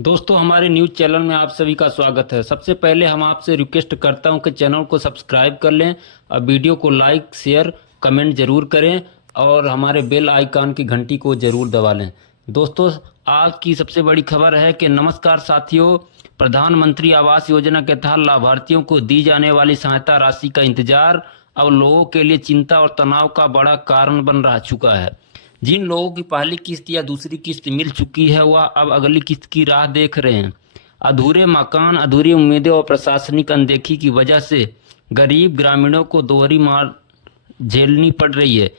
दोस्तों, हमारे news channel में आप सभी का स्वागत है। सबसे पहले हम आपसे रिक्वेस्ट करता हूं कि चैनल को सब्सक्राइब कर लें और वीडियो को लाइक शेयर कमेंट ज़रूर करें और हमारे बेल आइकन की घंटी को ज़रूर दबा लें। दोस्तों, आज की सबसे बड़ी खबर है कि नमस्कार साथियों, प्रधानमंत्री आवास योजना के तहत लाभार्थियों को दी जाने वाली सहायता राशि का इंतजार अब लोगों के लिए चिंता और तनाव का बड़ा कारण बन रह चुका है। जिन लोगों की पहली किस्त या दूसरी किस्त मिल चुकी है वह अब अगली किस्त की राह देख रहे हैं। अधूरे मकान, अधूरी उम्मीदें और प्रशासनिक अनदेखी की वजह से गरीब ग्रामीणों को दोहरी मार झेलनी पड़ रही है।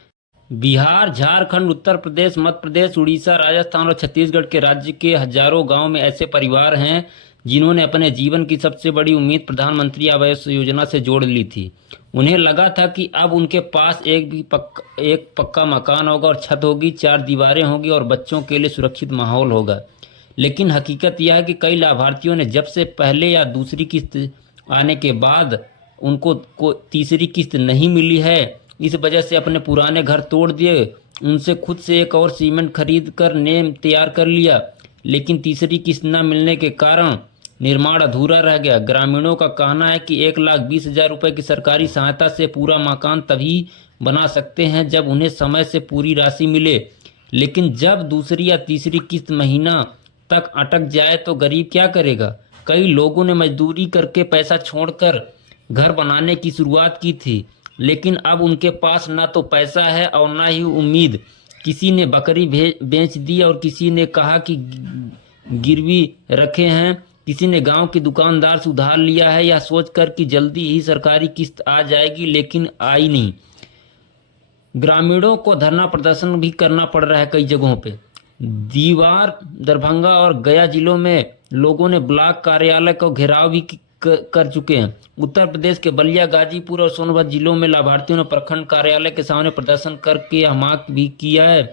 बिहार, झारखंड, उत्तर प्रदेश, मध्य प्रदेश, उड़ीसा, राजस्थान और छत्तीसगढ़ के राज्य के हजारों गांव में ऐसे परिवार हैं जिन्होंने अपने जीवन की सबसे बड़ी उम्मीद प्रधानमंत्री आवास योजना से जोड़ ली थी। उन्हें लगा था कि अब उनके पास एक पक्का मकान होगा और छत होगी, चार दीवारें होंगी और बच्चों के लिए सुरक्षित माहौल होगा। लेकिन हकीकत यह है कि कई लाभार्थियों ने जब से पहले या दूसरी किस्त आने के बाद उनको तीसरी किस्त नहीं मिली है, इस वजह से अपने पुराने घर तोड़ दिए। उनसे खुद से एक और सीमेंट खरीद कर नेम तैयार कर लिया, लेकिन तीसरी किस्त न मिलने के कारण निर्माण अधूरा रह गया। ग्रामीणों का कहना है कि 1,20,000 रुपये की सरकारी सहायता से पूरा मकान तभी बना सकते हैं जब उन्हें समय से पूरी राशि मिले, लेकिन जब दूसरी या तीसरी किस्त महीना तक अटक जाए तो गरीब क्या करेगा। कई लोगों ने मजदूरी करके पैसा छोड़कर घर बनाने की शुरुआत की थी, लेकिन अब उनके पास ना तो पैसा है और ना ही उम्मीद। किसी ने बकरी बेच दी और किसी ने कहा कि गिरवी रखे हैं। किसी ने गांव के दुकानदार से उधार लिया है या सोचकर कि जल्दी ही सरकारी किस्त आ जाएगी, लेकिन आई नहीं। ग्रामीणों को धरना प्रदर्शन भी करना पड़ रहा है कई जगहों पे। दीवार, दरभंगा और गया जिलों में लोगों ने ब्लॉक कार्यालय को घेराव भी कर चुके हैं। उत्तर प्रदेश के बलिया, गाजीपुर और सोनभद्र जिलों में लाभार्थियों ने प्रखंड कार्यालय के सामने प्रदर्शन करके मांग भी किया है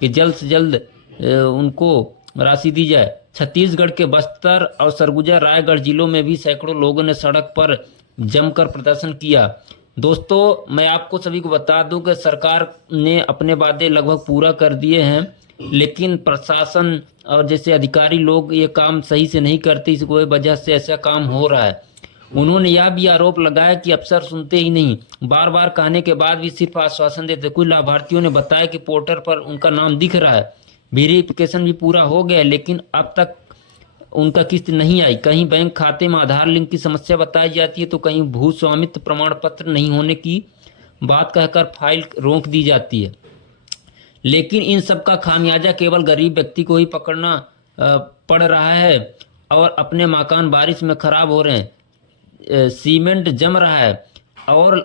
कि जल्द से जल्द उनको राशि दी जाए। छत्तीसगढ़ के बस्तर और सरगुजा, रायगढ़ जिलों में भी सैकड़ों लोगों ने सड़क पर जमकर प्रदर्शन किया। दोस्तों, मैं आपको सभी को बता दूं कि सरकार ने अपने वादे लगभग पूरा कर दिए हैं, लेकिन प्रशासन और जैसे अधिकारी लोग ये काम सही से नहीं करते, इस वजह से ऐसा काम हो रहा है। उन्होंने यह भी आरोप लगाया कि अफसर सुनते ही नहीं, बार बार कहने के बाद भी सिर्फ आश्वासन देते। कुछ लाभार्थियों ने बताया कि पोर्टल पर उनका नाम दिख रहा है, वेरिफिकेशन भी पूरा हो गया, लेकिन अब तक उनका किस्त नहीं आई। कहीं बैंक खाते में आधार लिंक की समस्या बताई जाती है तो कहीं भू स्वामित्व प्रमाण पत्र नहीं होने की बात कहकर फाइल रोक दी जाती है। लेकिन इन सब का खामियाजा केवल गरीब व्यक्ति को ही पकड़ना पड़ रहा है और अपने मकान बारिश में खराब हो रहे हैं, सीमेंट जम रहा है और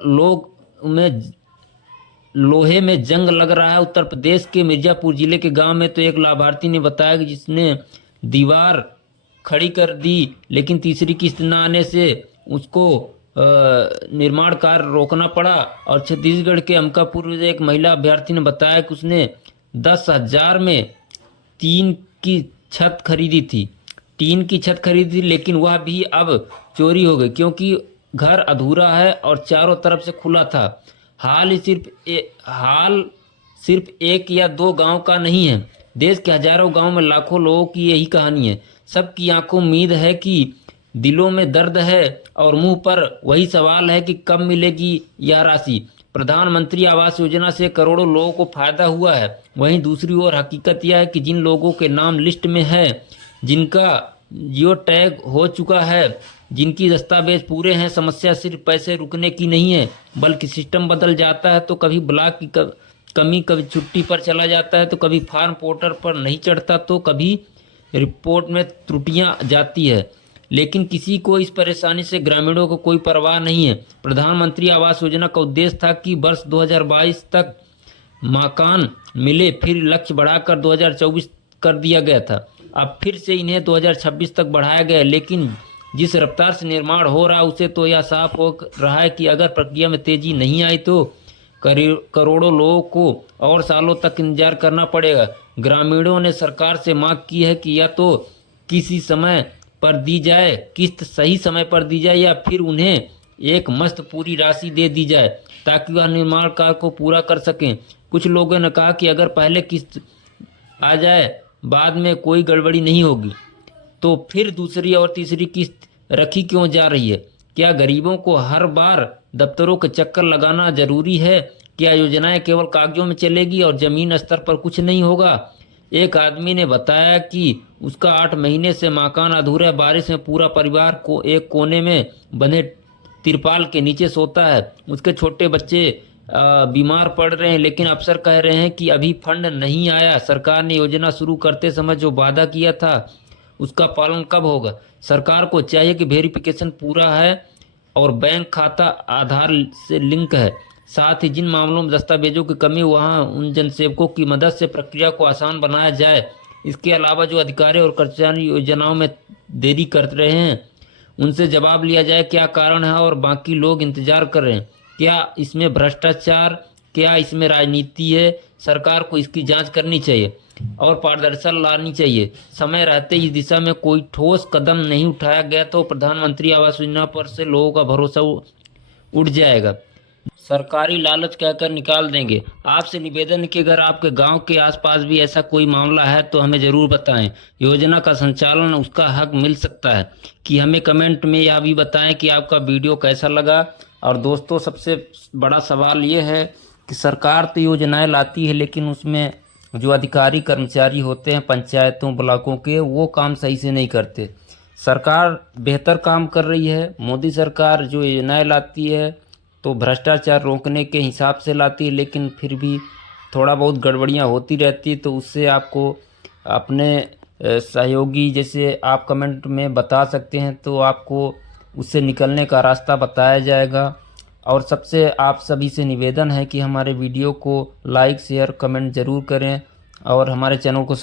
लोहे में जंग लग रहा है। उत्तर प्रदेश के मिर्जापुर जिले के गांव में तो एक लाभार्थी ने बताया कि जिसने दीवार खड़ी कर दी, लेकिन तीसरी किस्त न आने से उसको निर्माण कार्य रोकना पड़ा। और छत्तीसगढ़ के अंबिकापुर में एक महिला अभ्यर्थी ने बताया कि उसने 10,000 में टीन की छत खरीदी थी, लेकिन वह भी अब चोरी हो गई क्योंकि घर अधूरा है और चारों तरफ से खुला था। हाल सिर्फ एक या दो गांव का नहीं है, देश के हजारों गांव में लाखों लोगों की यही कहानी है। सबकी आंखों में उम्मीद है कि दिलों में दर्द है और मुंह पर वही सवाल है कि कब मिलेगी यह राशि। प्रधानमंत्री आवास योजना से करोड़ों लोगों को फायदा हुआ है, वहीं दूसरी ओर हकीकत यह है कि जिन लोगों के नाम लिस्ट में है, जिनका जियो टैग हो चुका है, जिनकी दस्तावेज पूरे हैं, समस्या सिर्फ पैसे रुकने की नहीं है बल्कि सिस्टम बदल जाता है तो कभी ब्लॉक की कमी, कभी छुट्टी पर चला जाता है तो कभी फार्म पोर्टल पर नहीं चढ़ता तो कभी रिपोर्ट में त्रुटियां जाती है। लेकिन किसी को इस परेशानी से ग्रामीणों को कोई परवाह नहीं है। प्रधानमंत्री आवास योजना का उद्देश्य था कि वर्ष 2022 तक मकान मिले, फिर लक्ष्य बढ़ाकर 2024 कर दिया गया था। अब फिर से इन्हें 2026 तक बढ़ाया गया, लेकिन जिस रफ्तार से निर्माण हो रहा है उसे तो यह साफ हो रहा है कि अगर प्रक्रिया में तेजी नहीं आई तो करोड़ों लोगों को और सालों तक इंतजार करना पड़ेगा। ग्रामीणों ने सरकार से मांग की है कि या तो किसी समय पर दी जाए, किस्त सही समय पर दी जाए, या फिर उन्हें एक मस्त पूरी राशि दे दी जाए ताकि वह निर्माण कार्य को पूरा कर सकें। कुछ लोगों ने कहा कि अगर पहले किस्त आ जाए बाद में कोई गड़बड़ी नहीं होगी। तो फिर दूसरी और तीसरी किस्त रखी क्यों जा रही है? क्या गरीबों को हर बार दफ्तरों के चक्कर लगाना जरूरी है? क्या योजनाएं केवल कागजों में चलेगी और जमीन स्तर पर कुछ नहीं होगा? एक आदमी ने बताया कि उसका 8 महीने से मकान अधूरा है, बारिश में पूरा परिवार को एक कोने में बंधे तिरपाल के नीचे सोता है। उसके छोटे बच्चे बीमार पड़ रहे हैं, लेकिन अफसर कह रहे हैं कि अभी फंड नहीं आया। सरकार ने योजना शुरू करते समय जो वादा किया था उसका पालन कब होगा? सरकार को चाहिए कि वेरिफिकेशन पूरा है और बैंक खाता आधार से लिंक है। साथ ही जिन मामलों में दस्तावेजों की कमी वहां उन जनसेवकों की मदद से प्रक्रिया को आसान बनाया जाए। इसके अलावा जो अधिकारी और कर्मचारी योजनाओं में देरी कर रहे हैं उनसे जवाब लिया जाए क्या कारण है और बाकी लोग इंतजार कर रहे हैं। क्या इसमें भ्रष्टाचार, क्या इसमें राजनीति है? सरकार को इसकी जांच करनी चाहिए और पारदर्शिता लानी चाहिए। समय रहते इस दिशा में कोई ठोस कदम नहीं उठाया गया तो प्रधानमंत्री आवास योजना पर से लोगों का भरोसा उठ जाएगा। सरकारी लालच कहकर निकाल देंगे। आपसे निवेदन है कि अगर आपके गांव के आसपास भी ऐसा कोई मामला है तो हमें ज़रूर बताएं। योजना का संचालन उसका हक मिल सकता है कि हमें कमेंट में यह भी बताएं कि आपका वीडियो कैसा लगा। और दोस्तों, सबसे बड़ा सवाल ये है कि सरकार तो योजनाएं लाती है, लेकिन उसमें जो अधिकारी कर्मचारी होते हैं पंचायतों ब्लॉकों के, वो काम सही से नहीं करते। सरकार बेहतर काम कर रही है। मोदी सरकार जो योजनाएं लाती है तो भ्रष्टाचार रोकने के हिसाब से लाती है, लेकिन फिर भी थोड़ा बहुत गड़बड़ियाँ होती रहती है। तो उससे आपको अपने सहयोगी जैसे आप कमेंट में बता सकते हैं, तो आपको उससे निकलने का रास्ता बताया जाएगा। और सबसे आप सभी से निवेदन है कि हमारे वीडियो को लाइक शेयर कमेंट ज़रूर करें और हमारे चैनल को